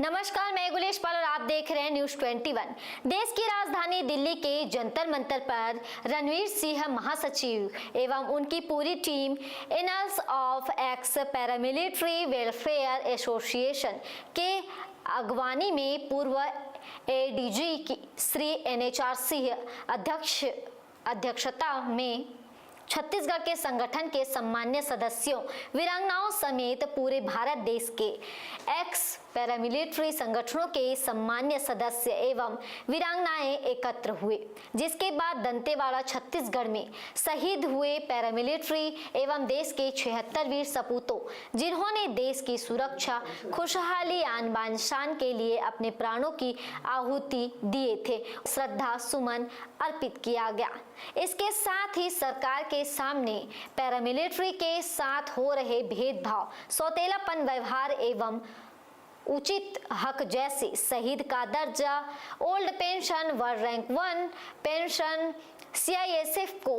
नमस्कार, मैं गुलेश पाल और आप देख रहे हैं न्यूज 21। देश की राजधानी दिल्ली के जंतर मंतर पर रणवीर सिंह महासचिव एवं उनकी पूरी टीम इनल्स of ex paramilitary welfare association के अगवानी में पूर्व एडीजी श्री NHR सिंह अध्यक्षता में छत्तीसगढ़ के संगठन के सम्मान्य सदस्यों, वीरांगनाओं समेत पूरे भारत देश के एक्स पैरामिलिट्री संगठनों के सम्मान्य सदस्य एवं वीरांगनाएं एकत्र हुए, जिसके बाद दंतेवाड़ा छत्तीसगढ़ में शहीद हुए पैरामिलिट्री एवं देश के 76 वीर सपूतों, जिन्होंने देश की सुरक्षा, खुशहाली, आन बान शान के लिए अपने प्राणों की आहुति दिए थे, श्रद्धा सुमन अर्पित किया गया। इसके साथ ही सरकार के सामने पैरामिलिट्री के साथ हो रहे भेदभाव, सौतेलापन व्यवहार एवं उचित हक जैसे शहीद का दर्जा, old pension, word rank 1 pension, CISF को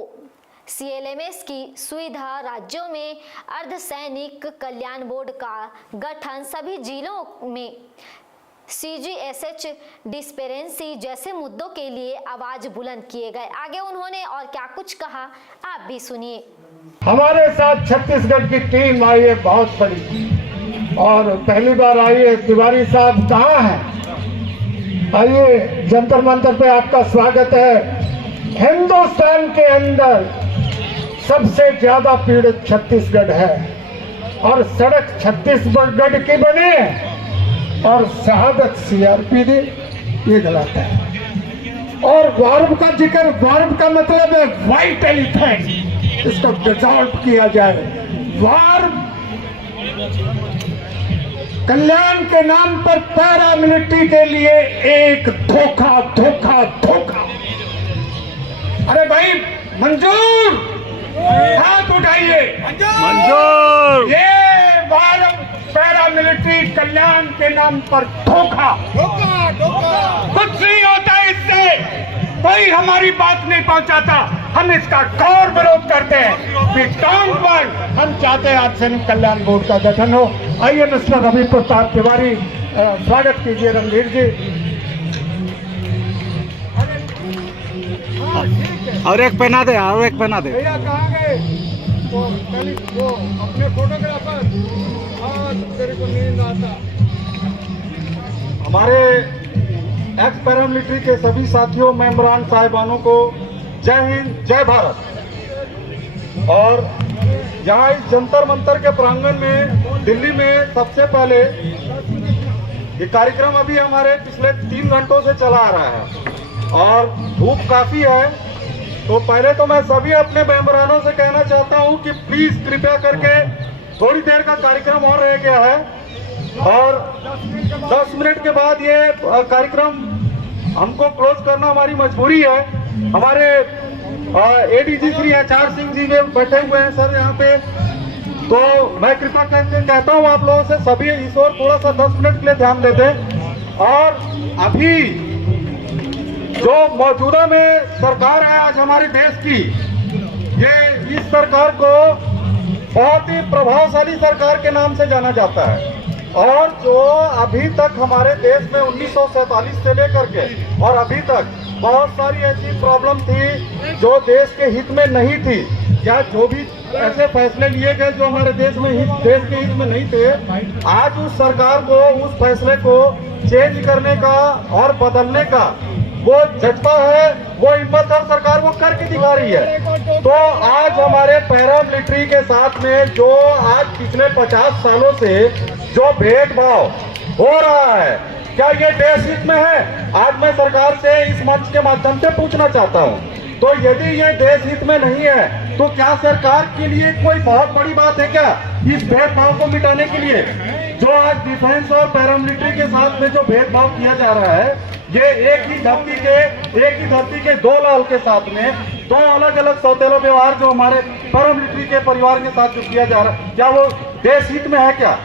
CLMS की सुविधा, राज्यों में अर्धसैनिक कल्याण बोर्ड का गठन, सभी जिलों में CGSH डिस्पेरेंसी जैसे मुद्दों के लिए आवाज बुलंद किए गए। आगे उन्होंने और क्या कुछ कहा, आप भी सुनिए। हमारे साथ छत्तीसगढ़ की टीम आई है, बहुत बड़ी, और पहली बार आई है। तिवारी साहब कहाँ हैं? आइए, जंतर मंतर पे आपका स्वागत है। हिंदुस्तान के अंदर सबसे ज्यादा पीड़ित छत्तीसगढ़ है और सड़क छत्तीसगढ़ की बने और शहादत CRP दी, ये गलत है। और वार्म का जिक्र, वार्म का मतलब है व्हाइट एलिफेंट, इसको डिसॉल्व किया जाए। वार्म कल्याण के नाम पर पैरामिलिट्री के लिए एक धोखा धोखा धोखा। अरे भाई, मंजूर, हाथ उठाइए। मंजूर। ये वार्म पैरामिलिट्री कल्याण के नाम पर धोखा, कुछ नहीं होता इससे, कोई हमारी बात नहीं पहुंचाता, हम इसका घोर विरोध करते हैं। हम चाहते हैं अर्धसैनिक कल्याण बोर्ड का गठन हो। आइए मिस्टर रवि प्रताप तिवारी, स्वागत कीजिए। रणधीर जी, और एक पहना दे, और एक पहना दे। भैया कहाँ गए? वो अपने फोटोग्राफर, तेरे को नींद आता। हमारे एक्स पैरामिलिट्री के सभी साथियों, मेंबरान साहिबानों को जय हिंद, जय भारत। और यहाँ इस जंतर मंतर के प्रांगण में दिल्ली में सबसे पहले ये कार्यक्रम अभी हमारे पिछले 3 घंटों से चला आ रहा है और धूप काफी है, तो पहले तो मैं सभी अपने मेंबरानों से कहना चाहता हूं कि प्लीज कृपया करके थोड़ी देर का कार्यक्रम और रह गया है और 10 मिनट के बाद ये कार्यक्रम हमको क्लोज करना हमारी मजबूरी है। हमारे ADG श्री HR सिंह जी में बैठे हुए हैं सर यहाँ पे, तो मैं कृपा करके कहता हूँ आप लोगों से सभी इस ओर थोड़ा सा 10 मिनट के लिए ध्यान देते हैं। और अभी जो मौजूदा में सरकार है आज हमारे देश की, ये इस सरकार को बहुत ही प्रभावशाली सरकार के नाम से जाना जाता है और जो अभी तक हमारे देश में 1947 से लेकर के और अभी तक बहुत सारी ऐसी प्रॉब्लम थी जो देश के हित में नहीं थी, या जो भी ऐसे फैसले लिए गए जो हमारे देश के हित में नहीं थे, आज उस सरकार को उस फैसले को चेंज करने का और बदलने का वो जज्बा है, वो हिम्मत हर सरकार वो करके दिखा रही है। तो आज हमारे पैरामिलिट्री के साथ में जो आज पिछले 50 सालों से जो भेदभाव हो रहा है, क्या ये देश हित में है? आज मैं सरकार से इस मंच के माध्यम से पूछना चाहता हूँ, तो यदि ये देश हित में नहीं है तो क्या सरकार के लिए कोई बहुत बड़ी बात है क्या इस भेदभाव को मिटाने के लिए? जो आज डिफेंस और पैरामिलिट्री के साथ में जो भेदभाव किया जा रहा है, ये एक ही धरती के 2 लाल के साथ में 2 अलग अलग सौतेला व्यवहार जो हमारे पैरामिलिट्री के परिवार के साथ जो किया जा रहा है, क्या वो देश हित में है क्या?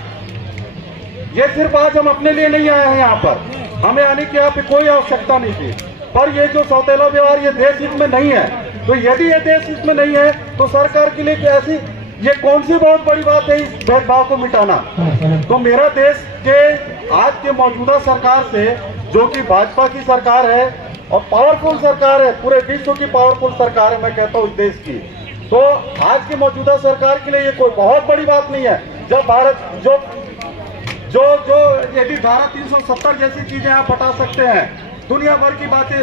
ये सिर्फ आज हम अपने लिए नहीं आए हैं यहाँ पर, हमें आने की यहाँ पे कोई आवश्यकता नहीं थी, पर ये जो सौतेला व्यवहार ये देश हित में नहीं है। तो यदि ये देश हित में नहीं है तो सरकार के लिए ऐसी ये कौन सी बहुत बड़ी बात है इस भेदभाव को मिटाना? तो मेरा देश के आज के मौजूदा सरकार से, जो कि भाजपा की सरकार है और पावरफुल सरकार है, पूरे विश्व की पावरफुल सरकार है, मैं कहता हूँ इस देश की, तो आज की मौजूदा सरकार के लिए ये कोई बहुत बड़ी बात नहीं है। जब भारत जो जो जो यदि धारा 370 जैसी चीजें आप हटा सकते हैं, दुनिया भर की बातें,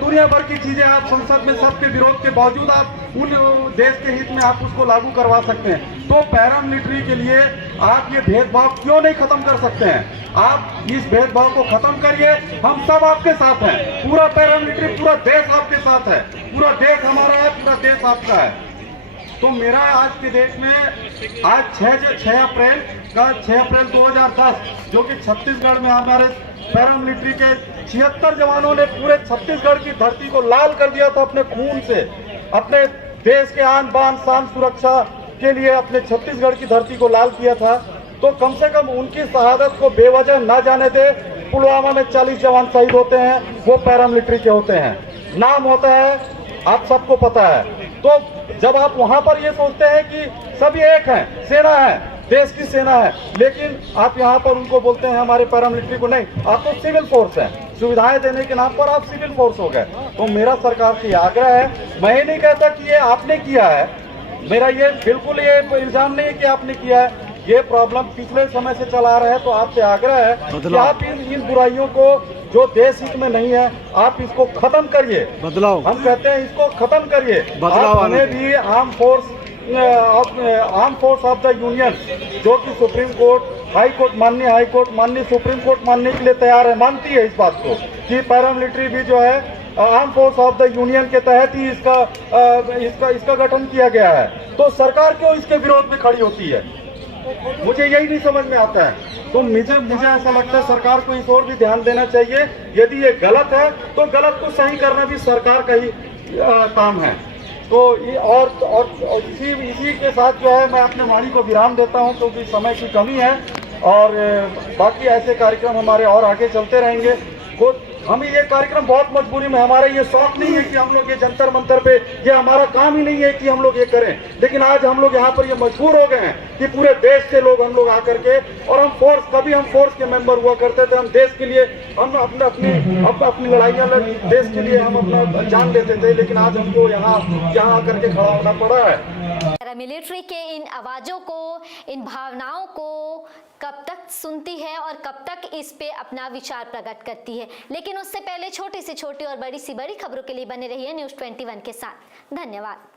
दुनिया भर की चीजें आप संसद में सबके विरोध के बावजूद आप उन देश के हित में आप उसको लागू करवा सकते हैं, तो पैरामिलिट्री के लिए आप ये भेदभाव क्यों नहीं खत्म कर सकते हैं? आप इस भेदभाव को खत्म करिए, हम सब आपके साथ हैं, पूरा पैरामिलिट्री, पूरा देश आपके साथ है, पूरा देश हमारा है, पूरा देश आपका है। तो मेरा आज के देश में आज 6 अप्रैल 2010 जो कि छत्तीसगढ़ में हमारे पैरामिलिट्री के 76 जवानों ने पूरे छत्तीसगढ़ की धरती को लाल कर दिया था अपने खून से, अपने देश के आन बान शान सुरक्षा के लिए अपने छत्तीसगढ़ की धरती को लाल किया था। तो कम से कम उनकी शहादत को बेवजह न जाने दे। पुलवामा में 40 जवान शहीद होते हैं, वो पैरामिलिट्री के होते हैं, नाम होता है, आप सबको पता है। तो जब आप वहां पर ये सोचते हैं कि सभी एक हैं, सेना है, देश की सेना है, लेकिन आप यहाँ पर उनको बोलते हैं हमारे पैरामिलिट्री को नहीं, आप तो सिविल फोर्स है, सुविधाएं देने के नाम पर आप सिविल फोर्स हो गए। तो मेरा सरकार से आग्रह है, मैं ये नहीं कहता कि ये आपने किया है, मेरा ये बिल्कुल ये इल्जाम नहीं है कि आपने किया है, ये प्रॉब्लम पिछले समय से चला रहा है। तो आपसे आग्रह है कि आप इन बुराइयों को जो देश हित में नहीं है, आप इसको खत्म करिए। बदलाव हम कहते हैं, इसको खत्म करिए। बदलाव हमें भी arm force of the union, जो कि सुप्रीम कोर्ट, हाई कोर्ट, माननीय सुप्रीम कोर्ट मानने के लिए तैयार है, मानती है इस बात को कि पैरामिलिट्री भी जो है arm force of the union के तहत ही इसका गठन किया गया है। तो सरकार क्यों इसके विरोध में खड़ी होती है? मुझे यही नहीं समझ में आता है। तो मुझे ऐसा लगता है सरकार को इस ओर भी ध्यान देना चाहिए। यदि ये गलत है तो गलत को सही करना भी सरकार का ही काम है। तो और इसी के साथ जो है मैं अपने वाणी को विराम देता हूं, क्योंकि समय की कमी है और बाकी ऐसे कार्यक्रम हमारे और आगे चलते रहेंगे। हमें ये कार्यक्रम बहुत मजबूरी में, हमारा ये शौक नहीं है कि हम लोग ये जंतर मंतर पे, ये हमारा काम ही नहीं है कि हम लोग ये करें, लेकिन आज हम लोग यहाँ पर ये मजबूर हो गए हैं कि पूरे देश से लोग हम लोग आकर के, और हम फोर्स के मेंबर हुआ करते थे, हम देश के लिए हम अपनी लड़ाइयाँ देश के लिए हम अपना जान देते थे, लेकिन आज हमको यहाँ आकर के खड़ा होना पड़ा है। पैरामिलिट्री के इन आवाजों को, इन भावनाओं को कब तक सुनती है और कब तक इस पे अपना विचार प्रकट करती है। लेकिन उससे पहले छोटी से छोटी और बड़ी सी बड़ी खबरों के लिए बने रहिए न्यूज़ 21 के साथ। धन्यवाद।